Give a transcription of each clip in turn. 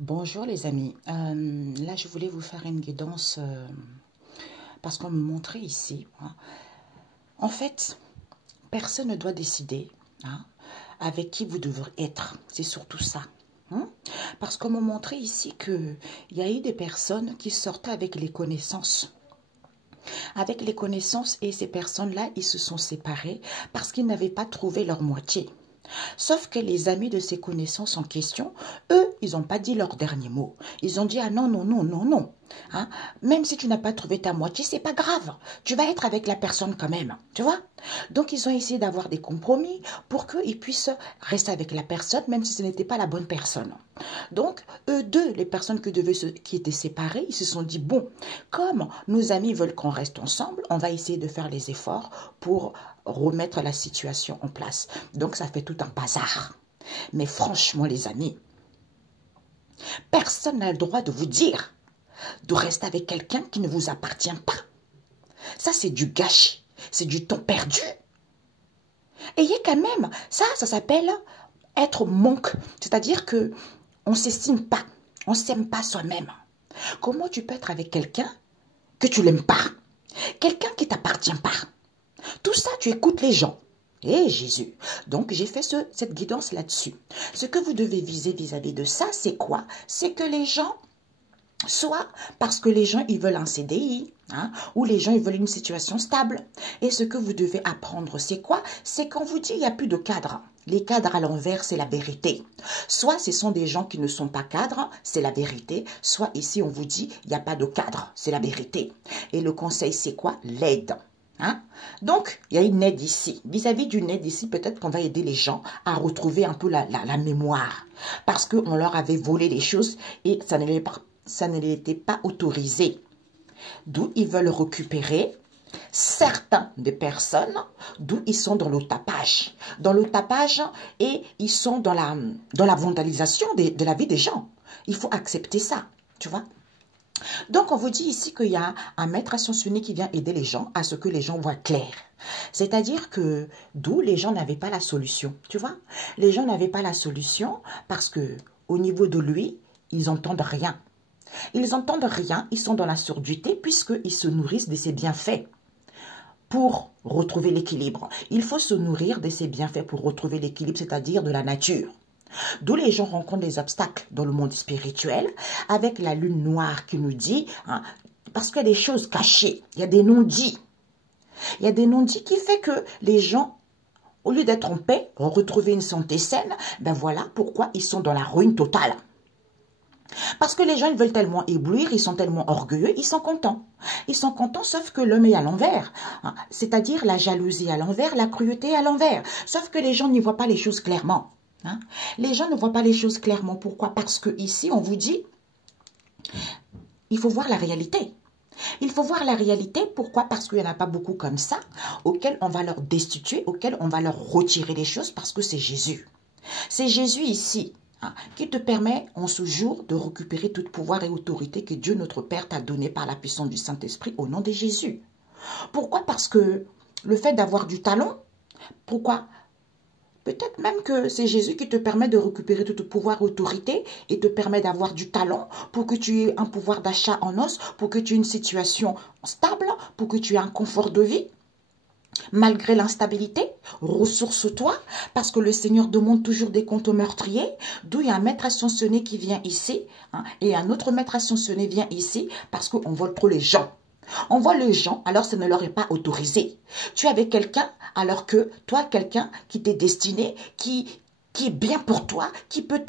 Bonjour les amis. Là, je voulais vous faire une guidance parce qu'on me montrait ici, hein. En fait, personne ne doit décider, hein, avec qui vous devez être. C'est surtout ça, hein. Parce qu'on me montrait ici qu'il y a eu des personnes qui sortaient avec les connaissances. Avec les connaissances et ces personnes-là, ils se sont séparés parce qu'ils n'avaient pas trouvé leur moitié. Sauf que les amis de ces connaissances en question, eux, ils n'ont pas dit leur dernier mot. Ils ont dit, ah non, non, non, non, non. Hein? Même si tu n'as pas trouvé ta moitié, c'est pas grave. Tu vas être avec la personne quand même. Tu vois? Donc, ils ont essayé d'avoir des compromis pour qu'ils puissent rester avec la personne, même si ce n'était pas la bonne personne. Donc, eux deux, les personnes qui étaient séparées, ils se sont dit, bon, comme nos amis veulent qu'on reste ensemble, on va essayer de faire les efforts pour remettre la situation en place. Donc, ça fait tout un bazar. Mais franchement, les amis, personne n'a le droit de vous dire de rester avec quelqu'un qui ne vous appartient pas. Ça, c'est du gâchis. C'est du temps perdu. Ayez quand même, ça s'appelle être manque. C'est-à-dire que on ne s'estime pas. On ne s'aime pas soi-même. Comment tu peux être avec quelqu'un que tu l'aimes pas? Quelqu'un qui ne t'appartient pas. Tout ça, tu écoutes les gens. Eh Jésus. Donc, j'ai fait cette guidance là-dessus. Ce que vous devez viser vis-à-vis de ça, c'est quoi? C'est que les gens, soit parce que les gens, ils veulent un CDI, hein, ou les gens, ils veulent une situation stable. Et ce que vous devez apprendre, c'est quoi? C'est qu'on vous dit, il n'y a plus de cadre. Les cadres à l'envers, c'est la vérité. Soit ce sont des gens qui ne sont pas cadres, c'est la vérité. Soit ici, on vous dit, il n'y a pas de cadre, c'est la vérité. Et le conseil, c'est quoi? L'aide. Hein? Donc, il y a une aide ici. Vis-à-vis d'une aide ici, peut-être qu'on va aider les gens à retrouver un peu la mémoire. Parce qu'on leur avait volé les choses et ça ne les était pas autorisé. D'où ils veulent récupérer certains des personnes, d'où ils sont dans le tapage. Dans le tapage et ils sont dans la vandalisation de la vie des gens. Il faut accepter ça, tu vois. Donc, on vous dit ici qu'il y a un maître ascensionné qui vient aider les gens à ce que les gens voient clair. C'est-à-dire que d'où les gens n'avaient pas la solution, tu vois. Les gens n'avaient pas la solution parce que au niveau de lui, ils n'entendent rien. Ils n'entendent rien, ils sont dans la surdité puisqu'ils se nourrissent de ses bienfaits. Pour retrouver l'équilibre, il faut se nourrir de ses bienfaits pour retrouver l'équilibre, c'est-à-dire de la nature. D'où les gens rencontrent des obstacles dans le monde spirituel, avec la lune noire qui nous dit, hein, parce qu'il y a des choses cachées, il y a des non-dits. Il y a des non-dits qui fait que les gens, au lieu d'être en paix, ont retrouvé une santé saine, ben voilà pourquoi ils sont dans la ruine totale. Parce que les gens, ils veulent tellement éblouir, ils sont tellement orgueilleux, ils sont contents. Ils sont contents, sauf que l'homme est à l'envers. Hein, c'est-à-dire la jalousie à l'envers, la cruauté à l'envers. Sauf que les gens n'y voient pas les choses clairement. Hein? Les gens ne voient pas les choses clairement. Pourquoi? Parce que ici, on vous dit, il faut voir la réalité. Il faut voir la réalité. Pourquoi? Parce qu'il n'y en a pas beaucoup comme ça, auxquels on va leur destituer, auxquels on va leur retirer les choses, parce que c'est Jésus. C'est Jésus ici, hein, qui te permet en ce jour de récupérer tout pouvoir et autorité que Dieu notre Père t'a donné par la puissance du Saint-Esprit au nom de Jésus. Pourquoi? Parce que le fait d'avoir du talent, pourquoi? Peut-être même que c'est Jésus qui te permet de récupérer tout ton pouvoir et autorité et te permet d'avoir du talent pour que tu aies un pouvoir d'achat en os, pour que tu aies une situation stable, pour que tu aies un confort de vie. Malgré l'instabilité, ressource-toi, parce que le Seigneur demande toujours des comptes aux meurtriers, d'où il y a un maître ascensionné qui vient ici, hein, et un autre maître ascensionné vient ici, parce qu'on vole trop les gens. On voit les gens, alors ça ne leur est pas autorisé. Tu es avec quelqu'un, alors que toi, quelqu'un qui t'est destiné, qui est bien pour toi, qui peut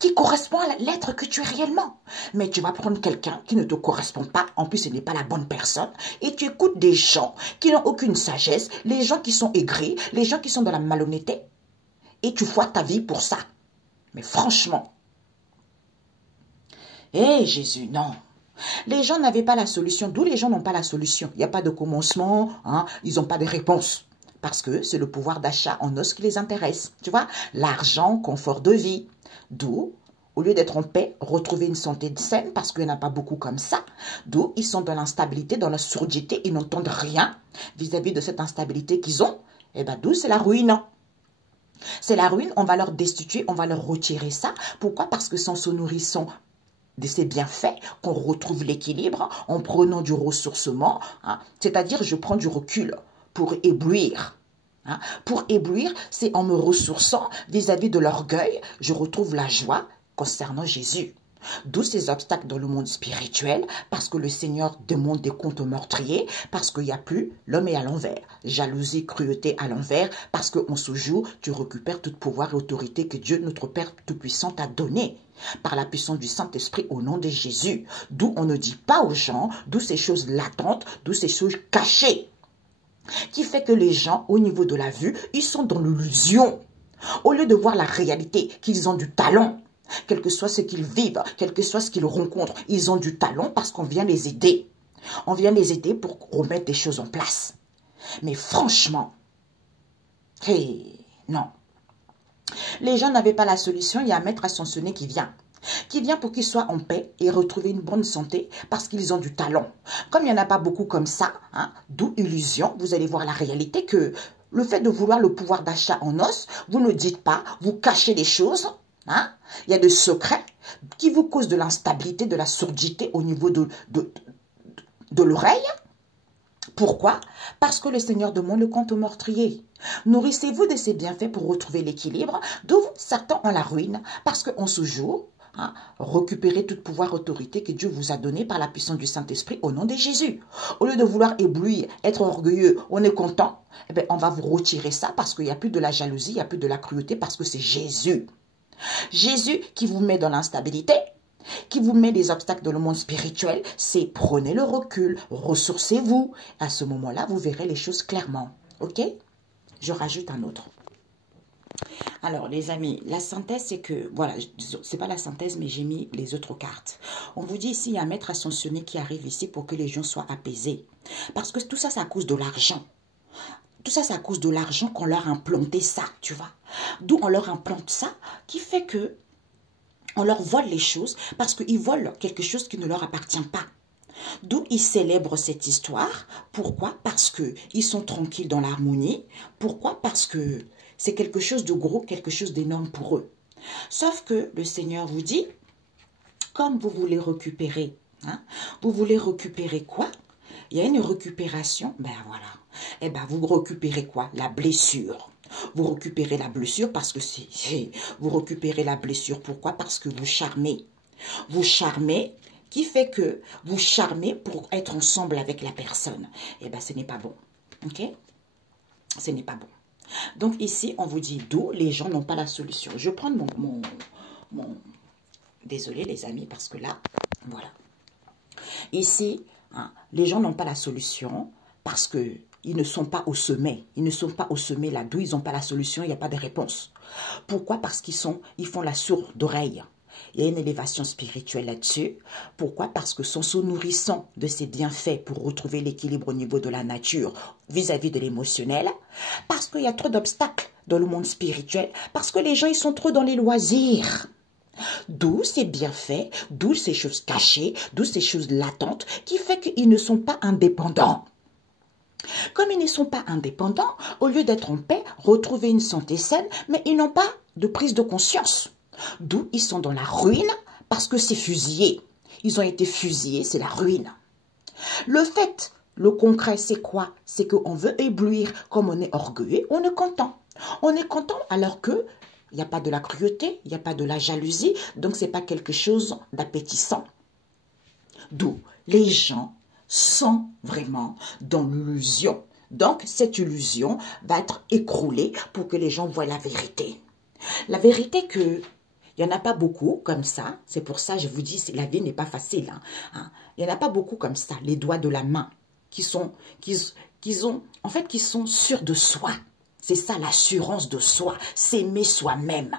qui correspond à l'être que tu es réellement. Mais tu vas prendre quelqu'un qui ne te correspond pas, en plus ce n'est pas la bonne personne, et tu écoutes des gens qui n'ont aucune sagesse, les gens qui sont aigris, les gens qui sont dans la malhonnêteté, et tu foires ta vie pour ça. Mais franchement, hé Jésus, non. Les gens n'avaient pas la solution, d'où les gens n'ont pas la solution. Il n'y a pas de commencement, hein, ils n'ont pas de réponse. Parce que c'est le pouvoir d'achat en os qui les intéresse. Tu vois, l'argent, confort de vie. D'où, au lieu d'être en paix, retrouver une santé saine, parce qu'il n'y en a pas beaucoup comme ça. D'où ils sont dans l'instabilité, dans la surdité, ils n'entendent rien vis-à-vis de cette instabilité qu'ils ont. Et bien d'où c'est la ruine. C'est la ruine, on va leur destituer, on va leur retirer ça. Pourquoi? Parce que sans se nourrissant de ces bienfaits, qu'on retrouve l'équilibre en prenant du ressourcement, hein. C'est-à-dire je prends du recul pour éblouir. Hein. Pour éblouir, c'est en me ressourçant vis-à-vis de l'orgueil, je retrouve la joie concernant Jésus. D'où ces obstacles dans le monde spirituel, parce que le Seigneur demande des comptes aux meurtriers, parce qu'il n'y a plus, l'homme est à l'envers. Jalousie, cruauté à l'envers, parce qu'on se joue, tu récupères tout pouvoir et autorité que Dieu, notre Père Tout-Puissant, t'a donné par la puissance du Saint-Esprit au nom de Jésus. D'où on ne dit pas aux gens, d'où ces choses latentes, d'où ces choses cachées, qui fait que les gens, au niveau de la vue, ils sont dans l'illusion. Au lieu de voir la réalité, qu'ils ont du talent, quel que soit ce qu'ils vivent, quel que soit ce qu'ils rencontrent, ils ont du talent parce qu'on vient les aider. On vient les aider pour remettre des choses en place. Mais franchement, non. Les gens n'avaient pas la solution, il y a un maître ascensionné qui vient pour qu'ils soient en paix et retrouver une bonne santé parce qu'ils ont du talent. Comme il n'y en a pas beaucoup comme ça, hein, d'où illusion, vous allez voir la réalité que le fait de vouloir le pouvoir d'achat en os, vous ne dites pas, vous cachez les choses. Hein? Il y a des secrets qui vous causent de l'instabilité, de la surdité au niveau de l'oreille. Pourquoi? Parce que le Seigneur demande le compte au meurtrier. Nourrissez-vous de ces bienfaits pour retrouver l'équilibre, d'où certains ont la ruine, parce qu'on se joue, hein, récupérer tout pouvoir, autorité que Dieu vous a donné par la puissance du Saint-Esprit au nom de Jésus. Au lieu de vouloir éblouir, être orgueilleux, on est content, eh bien, on va vous retirer ça parce qu'il n'y a plus de la jalousie, il n'y a plus de la cruauté, parce que c'est Jésus. Jésus qui vous met dans l'instabilité, qui vous met des obstacles dans le monde spirituel, c'est prenez le recul, ressourcez-vous. À ce moment-là, vous verrez les choses clairement. Ok? Je rajoute un autre. Alors, les amis, la synthèse, c'est que, voilà, c'est pas la synthèse, mais j'ai mis les autres cartes. On vous dit ici, il y a un maître ascensionné qui arrive ici pour que les gens soient apaisés. Parce que tout ça, c'est à cause de l'argent. Tout ça, c'est à cause de l'argent qu'on leur a implanté ça, tu vois. D'où on leur implante ça, qui fait que on leur vole les choses parce qu'ils volent quelque chose qui ne leur appartient pas. D'où ils célèbrent cette histoire. Pourquoi? Parce qu'ils sont tranquilles dans l'harmonie. Pourquoi? Parce que c'est quelque chose de gros, quelque chose d'énorme pour eux. Sauf que le Seigneur vous dit, comme vous voulez récupérer, hein, vous voulez récupérer quoi? Il y a une récupération, ben voilà. Eh ben vous récupérez quoi? La blessure. Vous récupérez la blessure parce que vous récupérez la blessure. Pourquoi? Parce que vous charmez. Vous charmez, qui fait que vous charmez pour être ensemble avec la personne. Eh bien, ce n'est pas bon. Ok? Ce n'est pas bon. Donc ici, on vous dit d'où les gens n'ont pas la solution. Je vais prendre mon... Désolé les amis, parce que là, voilà. Ici, hein, les gens n'ont pas la solution parce que ils ne sont pas au sommet. Ils ne sont pas au sommet là. D'où ils n'ont pas la solution, il n'y a pas de réponse. Pourquoi? Parce ils font la sourde oreille. Il y a une élévation spirituelle là-dessus. Pourquoi? Parce que sans se nourrissant de ces bienfaits pour retrouver l'équilibre au niveau de la nature vis-à-vis de l'émotionnel, parce qu'il y a trop d'obstacles dans le monde spirituel, parce que les gens ils sont trop dans les loisirs. D'où ces bienfaits, d'où ces choses cachées, d'où ces choses latentes qui fait qu'ils ne sont pas indépendants. Comme ils ne sont pas indépendants, au lieu d'être en paix, retrouver une santé saine, mais ils n'ont pas de prise de conscience. D'où ils sont dans la ruine parce que c'est fusillé. Ils ont été fusillés, c'est la ruine. Le fait, le concret, c'est quoi? C'est qu'on veut éblouir. Comme on est orgueilleux, on est content. On est content alors que il n'y a pas de la cruauté, il n'y a pas de la jalousie, donc ce n'est pas quelque chose d'appétissant. D'où les gens sont vraiment dans l'illusion. Donc, cette illusion va être écroulée pour que les gens voient la vérité. La vérité que il n'y en a pas beaucoup comme ça. C'est pour ça que je vous dis, la vie n'est pas facile. Hein. Il n'y en a pas beaucoup comme ça, les doigts de la main, qui sont sûrs de soi. C'est ça l'assurance de soi, s'aimer soi-même.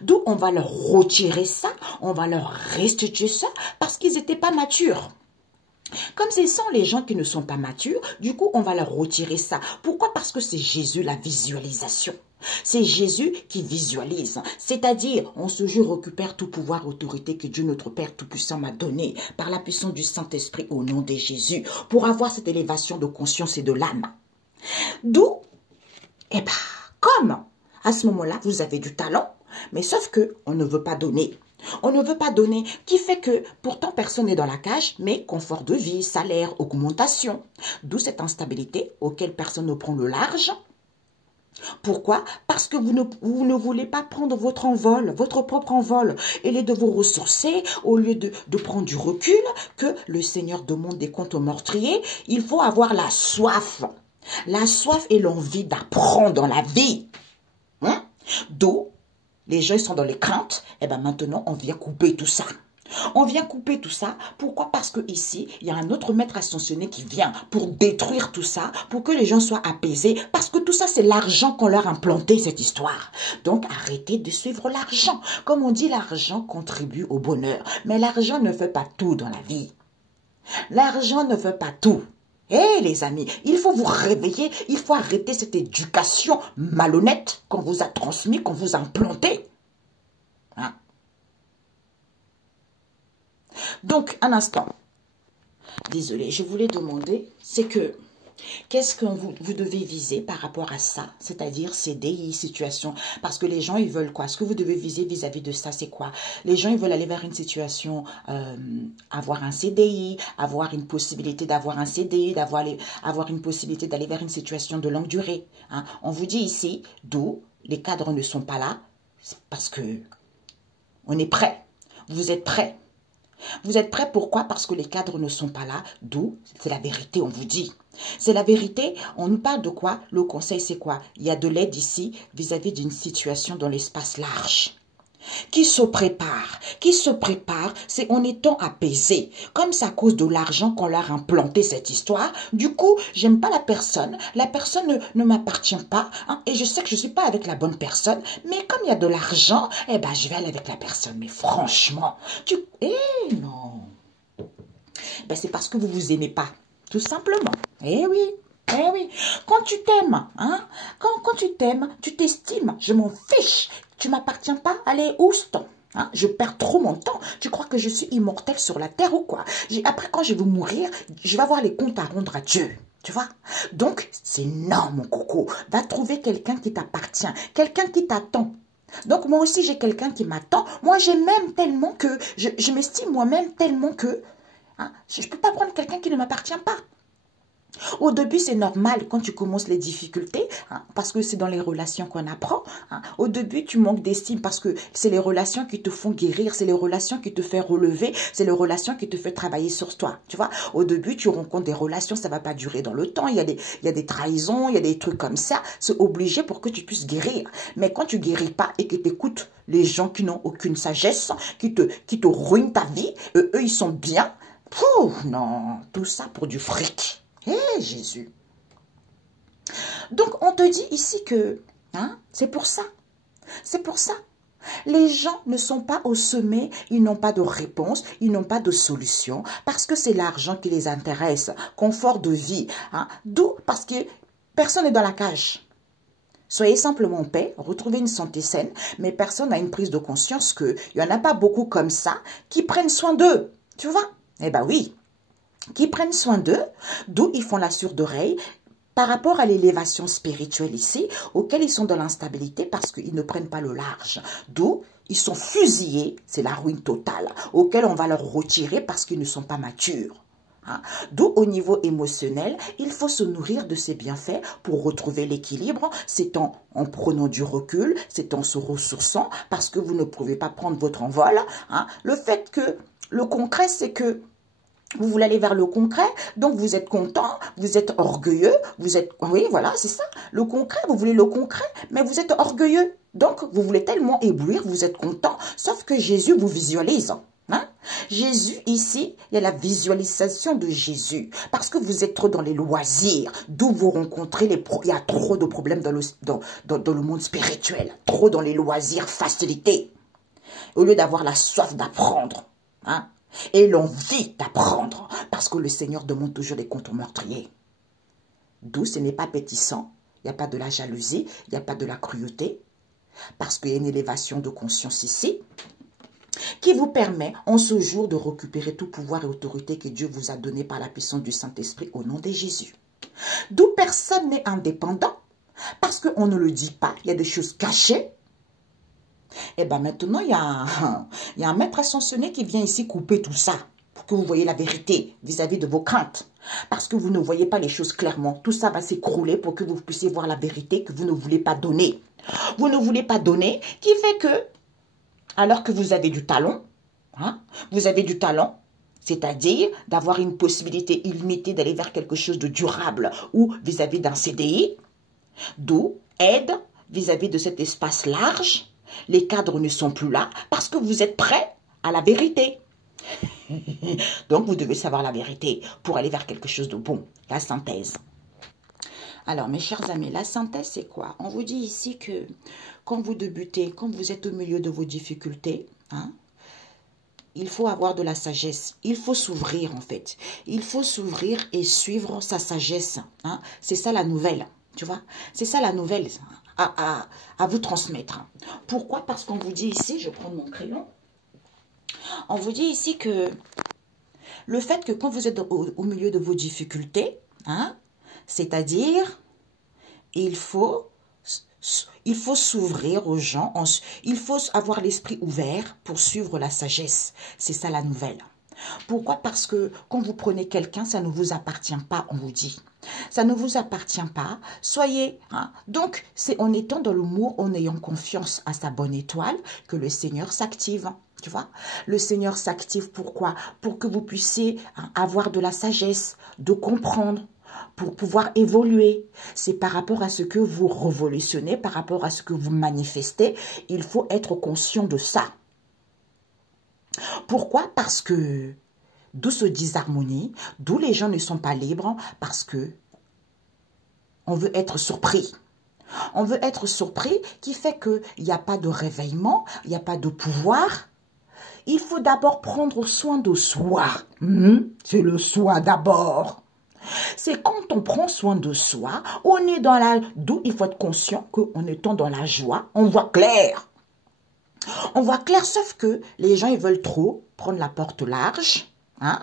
D'où on va leur retirer ça, on va leur restituer ça, parce qu'ils n'étaient pas matures. Comme ce sont les gens qui ne sont pas matures, du coup, on va leur retirer ça. Pourquoi? Parce que c'est Jésus, la visualisation. C'est Jésus qui visualise. C'est-à-dire, on se jure, récupère tout pouvoir, autorité que Dieu, notre Père Tout-Puissant, m'a donné par la puissance du Saint-Esprit au nom de Jésus, pour avoir cette élévation de conscience et de l'âme. D'où, eh bien, comme À ce moment-là, vous avez du talent, mais sauf que on ne veut pas donner. On ne veut pas donner, qui fait que pourtant personne n'est dans la cage, mais confort de vie, salaire, augmentation. D'où cette instabilité auquel personne ne prend le large. Pourquoi? Parce que vous ne voulez pas prendre votre envol, votre propre envol, et lieu de vous ressourcer, au lieu de prendre du recul, que le Seigneur demande des comptes aux meurtriers, il faut avoir la soif. La soif et l'envie d'apprendre dans la vie. Hein? D'où les gens sont dans les craintes, et bien maintenant on vient couper tout ça. On vient couper tout ça. Pourquoi? Parce que ici, il y a un autre maître ascensionné qui vient pour détruire tout ça, pour que les gens soient apaisés. Parce que tout ça, c'est l'argent qu'on leur a implanté, cette histoire. Donc, arrêtez de suivre l'argent. Comme on dit, l'argent contribue au bonheur. Mais l'argent ne fait pas tout dans la vie. L'argent ne fait pas tout. Eh les amis, il faut vous réveiller. Il faut arrêter cette éducation malhonnête qu'on vous a transmise, qu'on vous a implantée. Hein? Donc, un instant. Désolée, je voulais demander, c'est que, qu'est-ce que vous devez viser par rapport à ça? C'est-à-dire CDI, situation. Parce que les gens, ils veulent quoi? Ce que vous devez viser vis-à-vis de ça, c'est quoi? Les gens, ils veulent aller vers une situation, avoir un CDI, avoir une possibilité d'avoir un CDI, avoir une possibilité d'aller vers une situation de longue durée. Hein? On vous dit ici, d'où les cadres ne sont pas là, parce que on est prêt. Vous êtes prêts. Vous êtes prêts, pourquoi? Parce que les cadres ne sont pas là, d'où c'est la vérité, on vous dit. C'est la vérité, on nous parle de quoi? Le conseil, c'est quoi? Il y a de l'aide ici vis-à-vis d'une situation dans l'espace large. Qui se prépare, c'est en étant apaisé. Comme c'est à cause de l'argent qu'on leur a implanté cette histoire, du coup, j'aime pas la personne ne m'appartient pas, hein, et je sais que je suis pas avec la bonne personne, mais comme il y a de l'argent, eh ben, je vais aller avec la personne. Mais franchement, non. Ben, c'est parce que vous vous aimez pas, tout simplement. Eh oui. Eh oui, quand tu t'aimes, hein, quand tu t'aimes, tu t'estimes, je m'en fiche, tu m'appartiens pas, allez, ouston, hein, je perds trop mon temps, tu crois que je suis immortel sur la terre ou quoi? Après, quand je vais mourir, je vais avoir les comptes à rendre à Dieu, tu vois? Donc, c'est non, mon coco, va trouver quelqu'un qui t'appartient, quelqu'un qui t'attend. Donc, moi aussi, j'ai quelqu'un qui m'attend, moi, j'ai même tellement que, je m'estime moi-même tellement que, hein, je ne peux pas prendre quelqu'un qui ne m'appartient pas. Au début, c'est normal quand tu commences les difficultés, hein, parce que c'est dans les relations qu'on apprend. Hein. Au début, tu manques d'estime parce que c'est les relations qui te font guérir, c'est les relations qui te font relever, c'est les relations qui te font travailler sur toi. Tu vois, au début, tu rencontres des relations, ça va pas durer dans le temps. Il y a des trahisons, il y a des trucs comme ça. C'est obligé pour que tu puisses guérir. Mais quand tu guéris pas et que tu écoutes les gens qui n'ont aucune sagesse, qui te ruinent ta vie, eux, ils sont bien. Non, tout ça pour du fric. Hé, Jésus. Donc, on te dit ici que, hein, c'est pour ça. C'est pour ça. Les gens ne sont pas au sommet, ils n'ont pas de réponse, ils n'ont pas de solution, parce que c'est l'argent qui les intéresse, confort de vie. Hein, d'où, parce que personne n'est dans la cage. Soyez simplement en paix, retrouvez une santé saine, mais personne n'a une prise de conscience qu'il n'y en a pas beaucoup comme ça qui prennent soin d'eux. Tu vois? Eh bien oui. Qui prennent soin d'eux, d'où ils font la sourde oreille par rapport à l'élévation spirituelle ici, auquel ils sont dans l'instabilité parce qu'ils ne prennent pas le large. D'où ils sont fusillés, c'est la ruine totale, auquel on va leur retirer parce qu'ils ne sont pas matures. Hein? D'où au niveau émotionnel, il faut se nourrir de ces bienfaits pour retrouver l'équilibre. C'est en prenant du recul, c'est en se ressourçant parce que vous ne pouvez pas prendre votre envol. Hein? Le fait que, le concret, c'est que vous voulez aller vers le concret, donc vous êtes content, vous êtes orgueilleux, vous êtes... Oui, voilà, c'est ça. Le concret, vous voulez le concret, mais vous êtes orgueilleux. Donc, vous voulez tellement éblouir, vous êtes content. Sauf que Jésus vous visualise. Hein? Jésus, ici, il y a la visualisation de Jésus. Parce que vous êtes trop dans les loisirs, d'où vous rencontrez il y a trop de problèmes dans le monde spirituel. Trop dans les loisirs, facilité. Au lieu d'avoir la soif d'apprendre. Hein? Et l'envie d'apprendre, parce que le Seigneur demande toujours des comptes aux meurtriers. D'où ce n'est pas pétissant, il n'y a pas de la jalousie, il n'y a pas de la cruauté, parce qu'il y a une élévation de conscience ici, qui vous permet en ce jour de récupérer tout pouvoir et autorité que Dieu vous a donné par la puissance du Saint-Esprit au nom de Jésus. D'où personne n'est indépendant, parce qu'on ne le dit pas, il y a des choses cachées. Et bien maintenant, il y a un maître ascensionné qui vient ici couper tout ça, pour que vous voyez la vérité vis-à-vis de vos craintes. Parce que vous ne voyez pas les choses clairement. Tout ça va s'écrouler pour que vous puissiez voir la vérité que vous ne voulez pas donner. Vous ne voulez pas donner, qui fait que, alors que vous avez du talent, hein, vous avez du talent, c'est-à-dire d'avoir une possibilité illimitée d'aller vers quelque chose de durable ou vis-à-vis d'un CDI, d'où aide vis-à-vis de cet espace large. Les cadres ne sont plus là parce que vous êtes prêts à la vérité. Donc, vous devez savoir la vérité pour aller vers quelque chose de bon. La synthèse. Alors, mes chers amis, la synthèse, c'est quoi? On vous dit ici que quand vous débutez, quand vous êtes au milieu de vos difficultés, hein, il faut avoir de la sagesse. Il faut s'ouvrir, en fait. Il faut s'ouvrir et suivre sa sagesse. Hein. C'est ça la nouvelle, tu vois? C'est ça la nouvelle à vous transmettre. Pourquoi? Parce qu'on vous dit ici, je prends mon crayon, on vous dit ici que le fait que quand vous êtes au milieu de vos difficultés, hein, c'est-à-dire, il faut s'ouvrir aux gens, il faut avoir l'esprit ouvert pour suivre la sagesse. C'est ça la nouvelle. Pourquoi? Parce que quand vous prenez quelqu'un, ça ne vous appartient pas, on vous dit. Ça ne vous appartient pas. Soyez. Hein. Donc, c'est en étant dans l'amour, en ayant confiance à sa bonne étoile, que le Seigneur s'active. Tu vois? Le Seigneur s'active pourquoi? Pour que vous puissiez avoir de la sagesse, de comprendre, pour pouvoir évoluer. C'est par rapport à ce que vous révolutionnez, par rapport à ce que vous manifestez. Il faut être conscient de ça. Pourquoi? Parce que, d'où ce disharmonie, d'où les gens ne sont pas libres, parce que on veut être surpris. On veut être surpris, qui fait qu'il n'y a pas de réveillement, il n'y a pas de pouvoir. Il faut d'abord prendre soin de soi. C'est le soi d'abord. C'est quand on prend soin de soi, on est dans la... D'où il faut être conscient qu'en étant dans la joie, on voit clair. On voit clair, sauf que les gens, ils veulent trop prendre la porte large. Hein?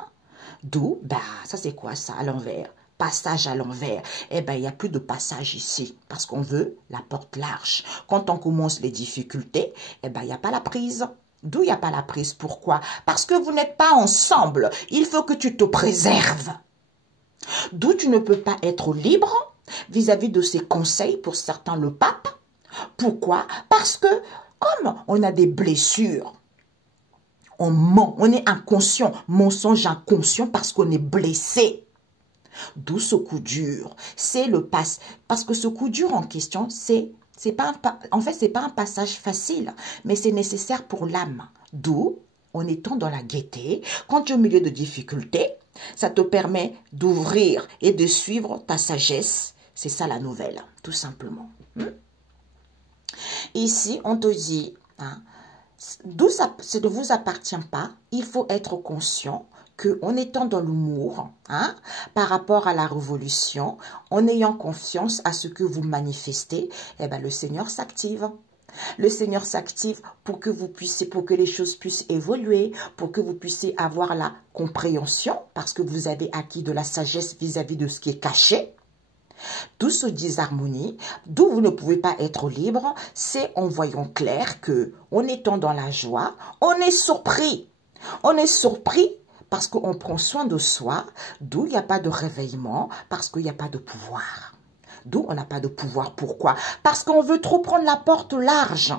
D'où, ça c'est quoi ça à l'envers? Passage à l'envers. Eh bien, il n'y a plus de passage ici, parce qu'on veut la porte large. Quand on commence les difficultés, eh bien, il n'y a pas la prise. D'où il n'y a pas la prise? Pourquoi? Parce que vous n'êtes pas ensemble. Il faut que tu te préserves. D'où tu ne peux pas être libre vis-à-vis de ses conseils, pour certains le pape. Pourquoi? Parce que comme on a des blessures, on ment, on est inconscient, mensonge inconscient parce qu'on est blessé. D'où ce coup dur. C'est le passe. Parce que ce coup dur en question, c'est pas un passage facile, mais c'est nécessaire pour l'âme. D'où, en étant dans la gaieté, quand tu es au milieu de difficultés, ça te permet d'ouvrir et de suivre ta sagesse. C'est ça la nouvelle, tout simplement. Ici, on te dit, hein, d'où ça ne vous appartient pas, il faut être conscient qu'en étant dans l'humour, hein, par rapport à la révolution, en ayant confiance à ce que vous manifestez, eh ben, le Seigneur s'active. Le Seigneur s'active pour que vous puissiez, pour que les choses puissent évoluer, pour que vous puissiez avoir la compréhension, parce que vous avez acquis de la sagesse vis-à-vis de ce qui est caché. D'où ce disharmonie, d'où vous ne pouvez pas être libre, c'est en voyant clair que, en étant dans la joie, on est surpris. On est surpris parce qu'on prend soin de soi, d'où il n'y a pas de réveillement, parce qu'il n'y a pas de pouvoir. D'où on n'a pas de pouvoir. Pourquoi? Parce qu'on veut trop prendre la porte large,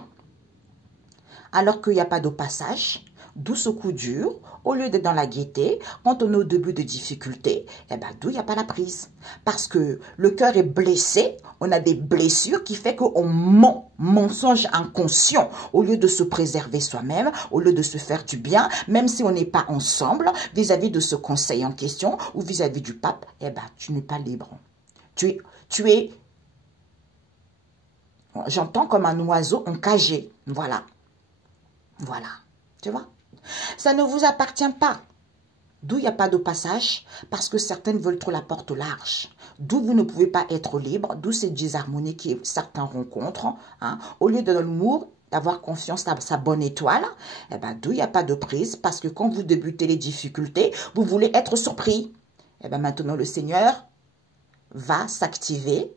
alors qu'il n'y a pas de passage. D'où ce coup dur, au lieu d'être dans la gaieté, quand on est au début de difficultés, eh ben, d'où il n'y a pas la prise. Parce que le cœur est blessé, on a des blessures qui fait qu'on ment, mensonge inconscient, au lieu de se préserver soi-même, au lieu de se faire du bien, même si on n'est pas ensemble, vis-à-vis de ce conseil en question, ou vis-à-vis du pape, eh ben, tu n'es pas libre. Tu es, j'entends comme un oiseau encagé, voilà. Voilà, tu vois. Ça ne vous appartient pas. D'où il n'y a pas de passage, parce que certaines veulent trop la porte large. D'où vous ne pouvez pas être libre, d'où ces disharmonies que certains rencontrent. Hein. Au lieu de l'amour, d'avoir confiance à sa bonne étoile, eh ben, d'où il n'y a pas de prise, parce que quand vous débutez les difficultés, vous voulez être surpris. Eh ben, maintenant, le Seigneur va s'activer,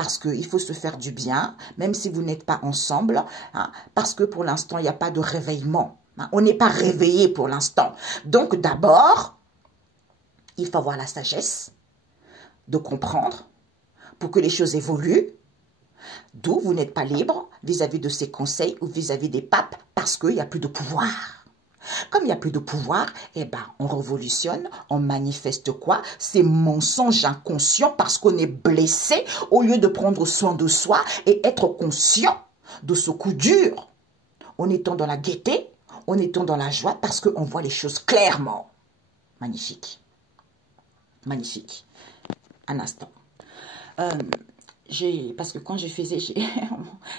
parce qu'il faut se faire du bien, même si vous n'êtes pas ensemble, hein, parce que pour l'instant, il n'y a pas de réveillement. Hein, on n'est pas réveillé pour l'instant. Donc d'abord, il faut avoir la sagesse de comprendre pour que les choses évoluent. D'où vous n'êtes pas libre vis-à-vis de ces conseils ou vis-à-vis des papes parce qu'il n'y a plus de pouvoir. Comme il n'y a plus de pouvoir, eh ben, on révolutionne, on manifeste quoi? Ces mensonges inconscients parce qu'on est blessé au lieu de prendre soin de soi et être conscient de ce coup dur. En étant dans la gaieté, en étant dans la joie parce qu'on voit les choses clairement. Magnifique. Magnifique. Un instant. Parce que quand je faisais,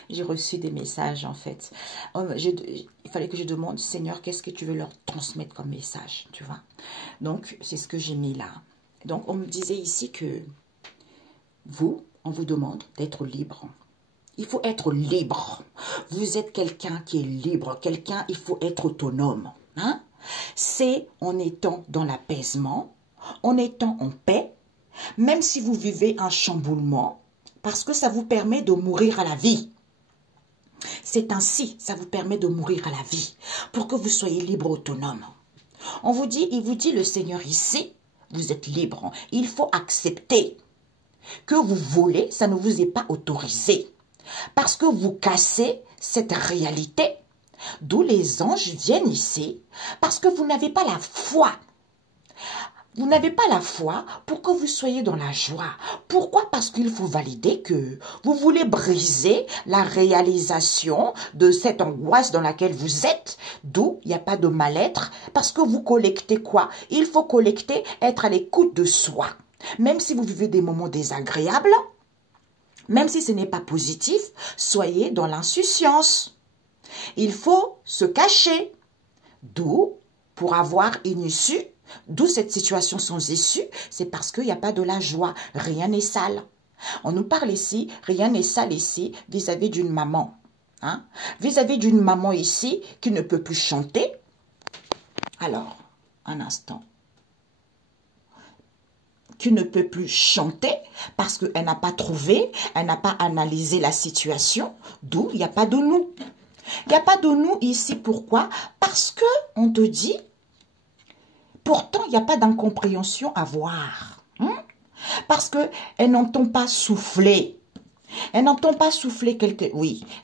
j'ai reçu des messages en fait. Il fallait que je demande, Seigneur, qu'est-ce que tu veux leur transmettre comme message, tu vois. Donc, c'est ce que j'ai mis là. Donc, on me disait ici que on vous demande d'être libre. Il faut être libre. Vous êtes quelqu'un qui est libre. Quelqu'un, il faut être autonome. Hein? C'est en étant dans l'apaisement, en étant en paix, même si vous vivez un chamboulement, parce que ça vous permet de mourir à la vie. C'est ainsi, ça vous permet de mourir à la vie, pour que vous soyez libre, autonome. Il vous dit le Seigneur ici, vous êtes libre. Il faut accepter que vous volez, ça ne vous est pas autorisé. Parce que vous cassez cette réalité, d'où les anges viennent ici, parce que vous n'avez pas la foi. Vous n'avez pas la foi pour que vous soyez dans la joie. Pourquoi? Parce qu'il faut valider que vous voulez briser la réalisation de cette angoisse dans laquelle vous êtes, d'où il n'y a pas de mal-être, parce que vous collectez quoi? Il faut collecter, être à l'écoute de soi. Même si vous vivez des moments désagréables, même si ce n'est pas positif, soyez dans l'insouciance. Il faut se cacher, d'où, pour avoir une issue, d'où cette situation sans issue, c'est parce qu'il n'y a pas de la joie, rien n'est sale. On nous parle ici, rien n'est sale ici, vis-à-vis d'une maman. Hein? Vis-à-vis d'une maman ici qui ne peut plus chanter. Alors, un instant. Qui ne peut plus chanter parce qu'elle n'a pas trouvé, elle n'a pas analysé la situation, d'où il n'y a pas de nous. Il n'y a pas de nous ici, pourquoi? Parce qu'on te dit, pourtant il n'y a pas d'incompréhension à voir. Hein? Parce qu'elle n'entend pas souffler. Elle n'entend pas souffler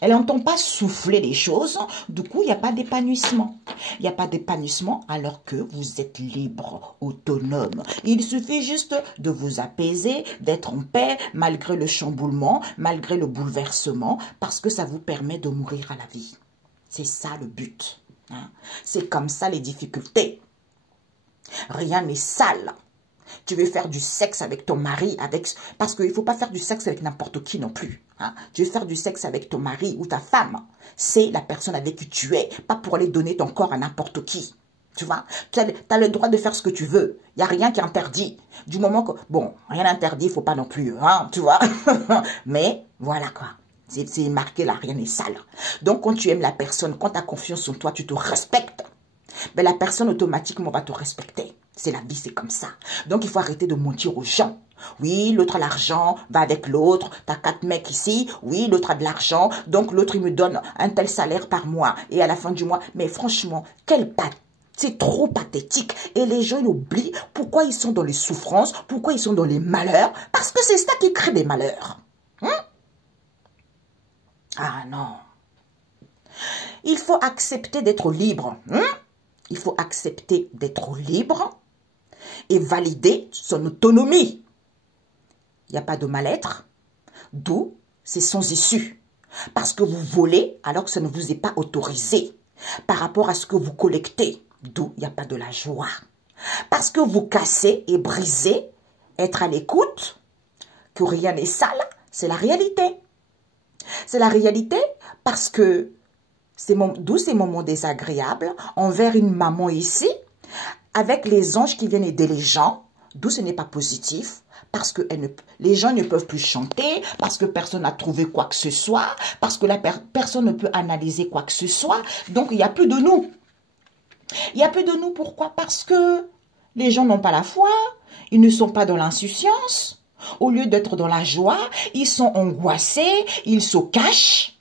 elle n'entend pas souffler les choses. Du coup, il n'y a pas d'épanouissement. Il n'y a pas d'épanouissement alors que vous êtes libre, autonome. Il suffit juste de vous apaiser, d'être en paix, malgré le chamboulement, malgré le bouleversement, parce que ça vous permet de mourir à la vie. C'est ça le but. Hein? C'est comme ça les difficultés. Rien n'est sale. Tu veux faire du sexe avec ton mari, parce qu'il ne faut pas faire du sexe avec n'importe qui non plus. Hein? Tu veux faire du sexe avec ton mari ou ta femme. C'est la personne avec qui tu es, pas pour aller donner ton corps à n'importe qui. Tu vois, tu as le droit de faire ce que tu veux. Il n'y a rien qui est interdit. Du moment que, bon, rien d'interdit, il ne faut pas non plus, hein, tu vois. Mais voilà quoi. C'est marqué là, rien n'est sale. Donc quand tu aimes la personne, quand tu as confiance en toi, tu te respectes. Mais la personne automatiquement va te respecter. C'est la vie, c'est comme ça. Donc, il faut arrêter de mentir aux gens. Oui, l'autre a l'argent, va avec l'autre. T'as 4 mecs ici. Oui, l'autre a de l'argent. Donc, l'autre, il me donne un tel salaire par mois. Et à la fin du mois, mais franchement, c'est trop pathétique. Et les gens, ils oublient pourquoi ils sont dans les souffrances, pourquoi ils sont dans les malheurs. Parce que c'est ça qui crée des malheurs. Hein? Ah non. Il faut accepter d'être libre. Hein? Il faut accepter d'être libre et valider son autonomie. Il n'y a pas de mal-être, d'où c'est sans issue. Parce que vous volez alors que ça ne vous est pas autorisé. Par rapport à ce que vous collectez, d'où il n'y a pas de la joie. Parce que vous cassez et brisez, être à l'écoute, que rien n'est sale, c'est la réalité. C'est la réalité parce que d'où ces moments désagréables envers une maman ici, avec les anges qui viennent aider les gens, d'où ce n'est pas positif, parce que les gens ne peuvent plus chanter, parce que personne n'a trouvé quoi que ce soit, parce que personne ne peut analyser quoi que ce soit, donc il n'y a plus de nous. Il n'y a plus de nous, pourquoi? Parce que les gens n'ont pas la foi, ils ne sont pas dans l'insouciance, Au lieu d'être dans la joie, ils sont angoissés, ils se cachent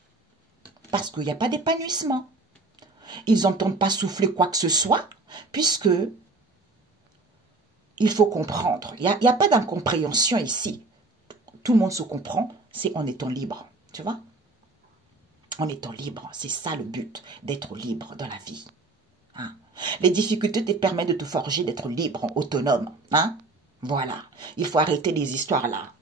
parce qu'il n'y a pas d'épanouissement. Ils n'entendent pas souffler quoi que ce soit puisque il faut comprendre. Il n'y a pas d'incompréhension ici. Tout le monde se comprend, c'est en étant libre, tu vois. En étant libre, c'est ça le but, d'être libre dans la vie. Hein? Les difficultés te permettent de te forger, d'être libre, autonome. Hein? Voilà, il faut arrêter les histoires là.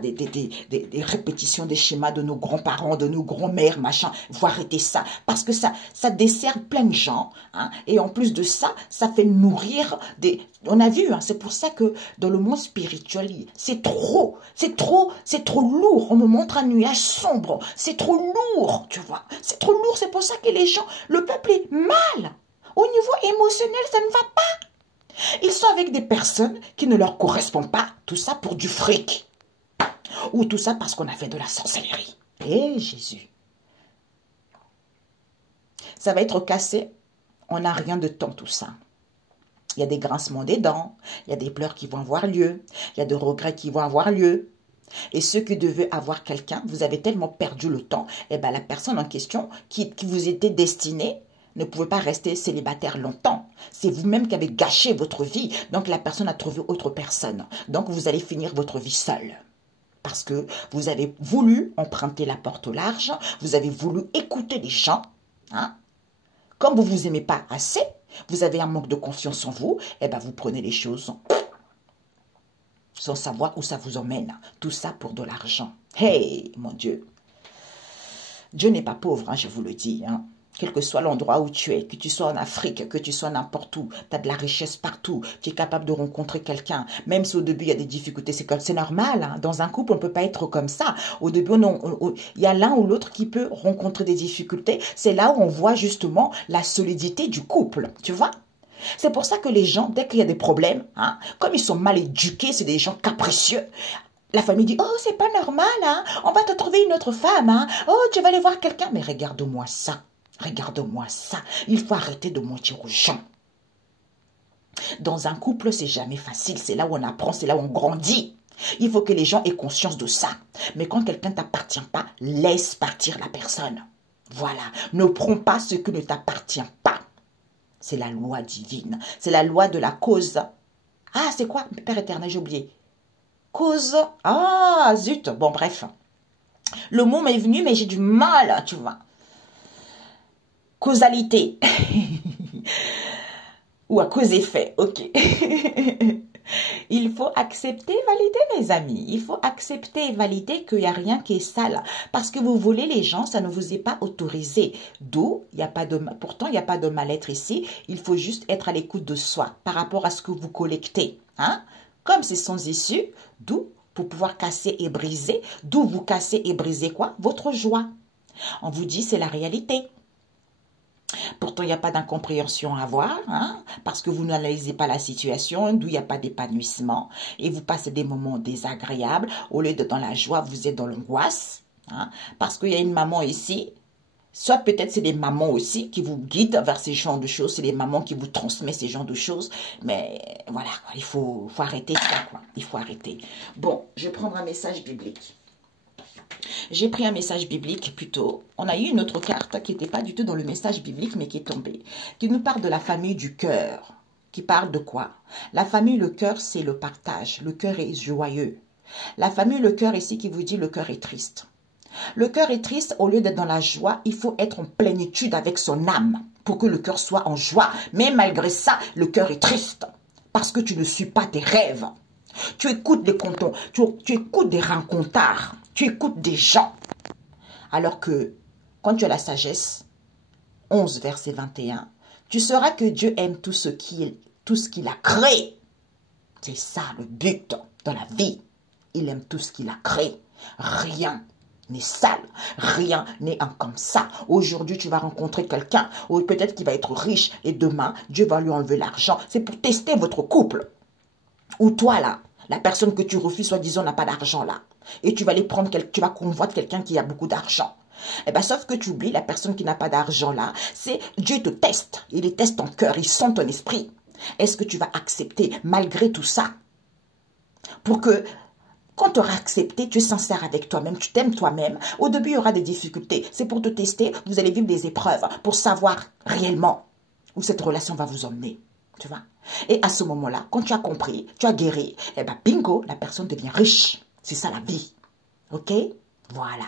Des répétitions des schémas de nos grands-parents, de nos grands-mères, machin. Il faut arrêter ça. Parce que ça dessert plein de gens. Hein, et en plus de ça, ça fait nourrir des... On a vu, hein, c'est pour ça que dans le monde spirituel, c'est trop lourd. On me montre un nuage sombre. C'est trop lourd, tu vois. C'est trop lourd, c'est pour ça que les gens, le peuple est mal. Au niveau émotionnel, ça ne va pas. Ils sont avec des personnes qui ne leur correspondent pas. Tout ça pour du fric. Ou tout ça parce qu'on a fait de la sorcellerie. Eh Jésus. Ça va être cassé. On n'a rien de temps tout ça. Il y a des grincements des dents. Il y a des pleurs qui vont avoir lieu. Il y a des regrets qui vont avoir lieu. Et ceux qui devaient avoir quelqu'un, vous avez tellement perdu le temps. Eh bien la personne en question qui vous était destinée ne pouvez pas rester célibataire longtemps. C'est vous-même qui avez gâché votre vie. Donc la personne a trouvé autre personne. Donc vous allez finir votre vie seule. Parce que vous avez voulu emprunter la porte au large. Vous avez voulu écouter les gens. Hein? Comme vous ne vous aimez pas assez, vous avez un manque de confiance en vous, eh bien vous prenez les choses sans savoir où ça vous emmène. Tout ça pour de l'argent. Hey, mon Dieu. Dieu n'est pas pauvre, hein, je vous le dis. Hein. Quel que soit l'endroit où tu es, que tu sois en Afrique, que tu sois n'importe où, tu as de la richesse partout, tu es capable de rencontrer quelqu'un, même si au début il y a des difficultés, c'est normal, hein. Dans un couple on ne peut pas être comme ça, au début il y a l'un ou l'autre qui peut rencontrer des difficultés, c'est là où on voit justement la solidité du couple, tu vois. C'est pour ça que les gens, dès qu'il y a des problèmes, hein, comme ils sont mal éduqués, c'est des gens capricieux. La famille dit, oh, c'est pas normal, hein, on va te trouver une autre femme, hein, oh, tu vas aller voir quelqu'un, mais regarde-moi ça. Regarde-moi ça. Il faut arrêter de mentir aux gens. Dans un couple, c'est jamais facile. C'est là où on apprend, c'est là où on grandit. Il faut que les gens aient conscience de ça. Mais quand quelqu'un ne t'appartient pas, laisse partir la personne. Voilà. Ne prends pas ce qui ne t'appartient pas. C'est la loi divine. C'est la loi de la cause. Ah, c'est quoi, Père éternel, j'ai oublié. Cause. Ah, zut. Bon, bref. Le mot m'est venu, mais j'ai du mal, tu vois. Causalité. Ou à cause-effet, ok. Il faut accepter et valider, mes amis. Il faut accepter et valider qu'il n'y a rien qui est sale. Parce que vous voulez les gens, ça ne vous est pas autorisé. D'où, pourtant, il n'y a pas de mal-être ici. Il faut juste être à l'écoute de soi par rapport à ce que vous collectez. Hein? Comme c'est sans issue, d'où, pour pouvoir casser et briser, d'où vous cassez et brisez quoi? Votre joie. On vous dit, c'est la réalité. Pourtant, il n'y a pas d'incompréhension à avoir, hein, parce que vous n'analysez pas la situation, d'où il n'y a pas d'épanouissement, et vous passez des moments désagréables. Au lieu d'être dans la joie, vous êtes dans l'angoisse, hein, parce qu'il y a une maman ici, soit peut-être c'est des mamans aussi qui vous guident vers ces genres de choses, c'est les mamans qui vous transmettent ces genres de choses, mais voilà, il faut arrêter ça, quoi. Il faut arrêter. Bon, je vais prendre un message biblique. J'ai pris un message biblique plutôt. On a eu une autre carte qui n'était pas du tout dans le message biblique, mais qui est tombée. Qui nous parle de la famille du cœur. Qui parle de quoi? La famille, le cœur, c'est le partage. Le cœur est joyeux. La famille, le cœur ici qui vous dit le cœur est triste. Le cœur est triste, au lieu d'être dans la joie, il faut être en plénitude avec son âme pour que le cœur soit en joie. Mais malgré ça, le cœur est triste parce que tu ne suis pas tes rêves. Tu écoutes des cantons, tu écoutes des rencontards, tu écoutes des gens. Alors que quand tu as la sagesse, 11 verset 21, tu sauras que Dieu aime tout ce qu'il a créé. C'est ça le but dans la vie. Il aime tout ce qu'il a créé. Rien n'est sale, rien n'est comme ça. Aujourd'hui, tu vas rencontrer quelqu'un, ou peut-être qu'il va être riche, et demain, Dieu va lui enlever l'argent. C'est pour tester votre couple. Ou toi, là, la personne que tu refuses, soi-disant, n'a pas d'argent, là. Et tu vas aller prendre, tu vas convoiter quelqu'un qui a beaucoup d'argent. Eh bien, sauf que tu oublies, la personne qui n'a pas d'argent, là, c'est Dieu te teste. Il teste ton cœur, il sent ton esprit. Est-ce que tu vas accepter, malgré tout ça, pour que Quand tu auras accepté, tu es sincère avec toi-même, tu t'aimes toi-même. Au début, il y aura des difficultés. C'est pour te tester. Vous allez vivre des épreuves pour savoir réellement où cette relation va vous emmener. Tu vois? Et à ce moment-là, quand tu as compris, tu as guéri, eh ben bingo, la personne devient riche. C'est ça la vie. OK? Voilà.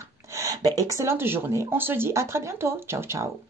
Ben, excellente journée. On se dit à très bientôt. Ciao, ciao.